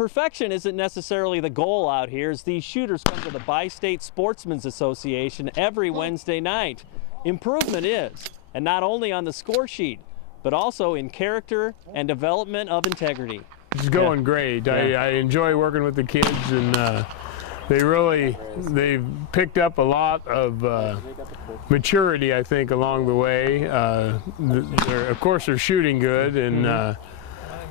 perfection isn't necessarily the goal out here, as these shooters come to the Bi-State Sportsmen's Association every Wednesday night. Improvement is, and not only on the score sheet, but also in character and development of integrity. It's going great. Yeah. I enjoy working with the kids, and they've picked up a lot of maturity, I think, along the way. Of course, they're shooting good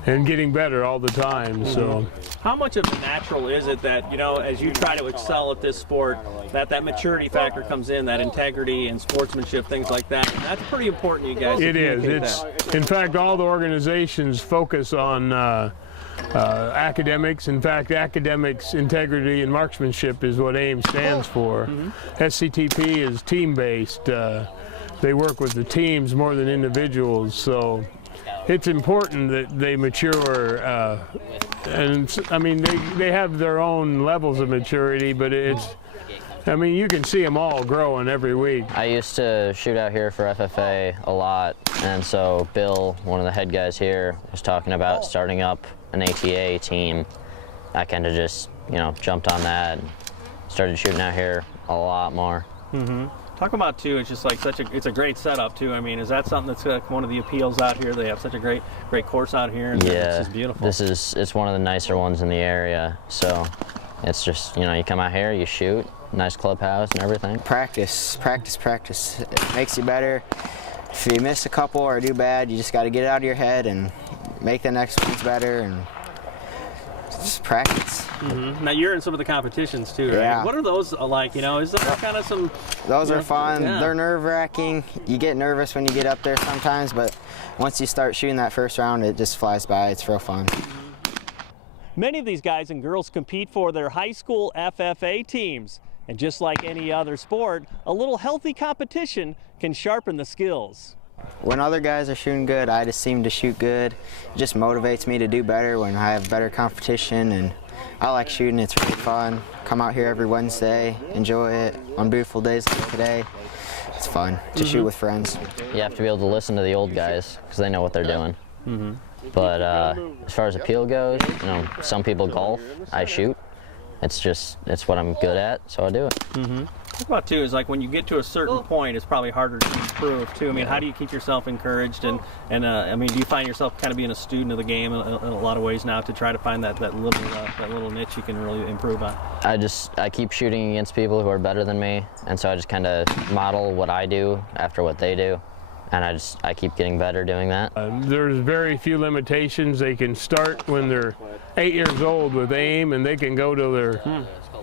and getting better all the time. So, how much of a natural is it that, you know, as you try to excel at this sport, that maturity factor comes in, that integrity and sportsmanship, things like that? And that's pretty important, you guys. It is. In fact, all the organizations focus on academics. In fact, academics, integrity, and marksmanship is what AIM stands for. SCTP is team-based. They work with the teams more than individuals, so it's important that they mature. And I mean, they have their own levels of maturity, but I mean, you can see them all growing every week. I used to shoot out here for FFA a lot, and so Bill, one of the head guys here, was talking about starting up an ATA team. I kind of just, you know, jumped on that and started shooting out here a lot more. Talk about, too, it's just like it's a great setup, too. I mean, is that something that's like one of the appeals out here? They have such a great course out here, and yeah, it's just beautiful. It's one of the nicer ones in the area, so it's just, you know, you come out here, you shoot, nice clubhouse and everything. Practice. It makes you better. If you miss a couple or do bad, you just got to get it out of your head and make the next ones better, and just practice. Now you're in some of the competitions too, right? Yeah. What are those like? You know, is there kind of some? Those are fun. Yeah. They're nerve-wracking. You get nervous when you get up there sometimes, but once you start shooting that first round, it just flies by. It's real fun. Many of these guys and girls compete for their high school FFA teams, and just like any other sport, a little healthy competition can sharpen the skills. When other guys are shooting good, I just seem to shoot good. It just motivates me to do better when I have better competition, and I like shooting. It's really fun. Come out here every Wednesday, enjoy it. On beautiful days like today, it's fun to shoot with friends. You have to be able to listen to the old guys because they know what they're doing. But as far as appeal goes, you know, some people golf, I shoot. It's what I'm good at, so I do it. Talk about too is like when you get to a certain point, it's probably harder to improve too. I mean, how do you keep yourself encouraged, and I mean, do you find yourself kind of being a student of the game in a lot of ways now to try to find that little niche you can really improve on? I keep shooting against people who are better than me, and so I just kind of model what I do after what they do, and I keep getting better doing that. There's very few limitations. They can start when they're 8 years old with AIM, and they can go till they're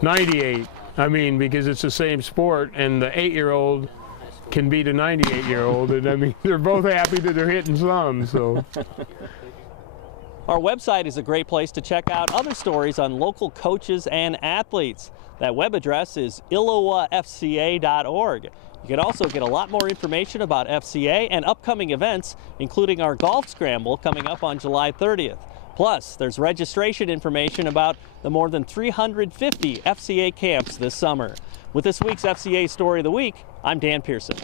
98. I mean, because it's the same sport, and the 8-year-old can beat a 98-year-old, and I mean, they're both happy that they're hitting some, so. Our website is a great place to check out other stories on local coaches and athletes. That web address is ILLOWAFCA.org. You can also get a lot more information about FCA and upcoming events, including our golf scramble coming up on July 30th. Plus, there's registration information about the more than 350 FCA camps this summer. With this week's FCA Story of the Week, I'm Dan Pearson.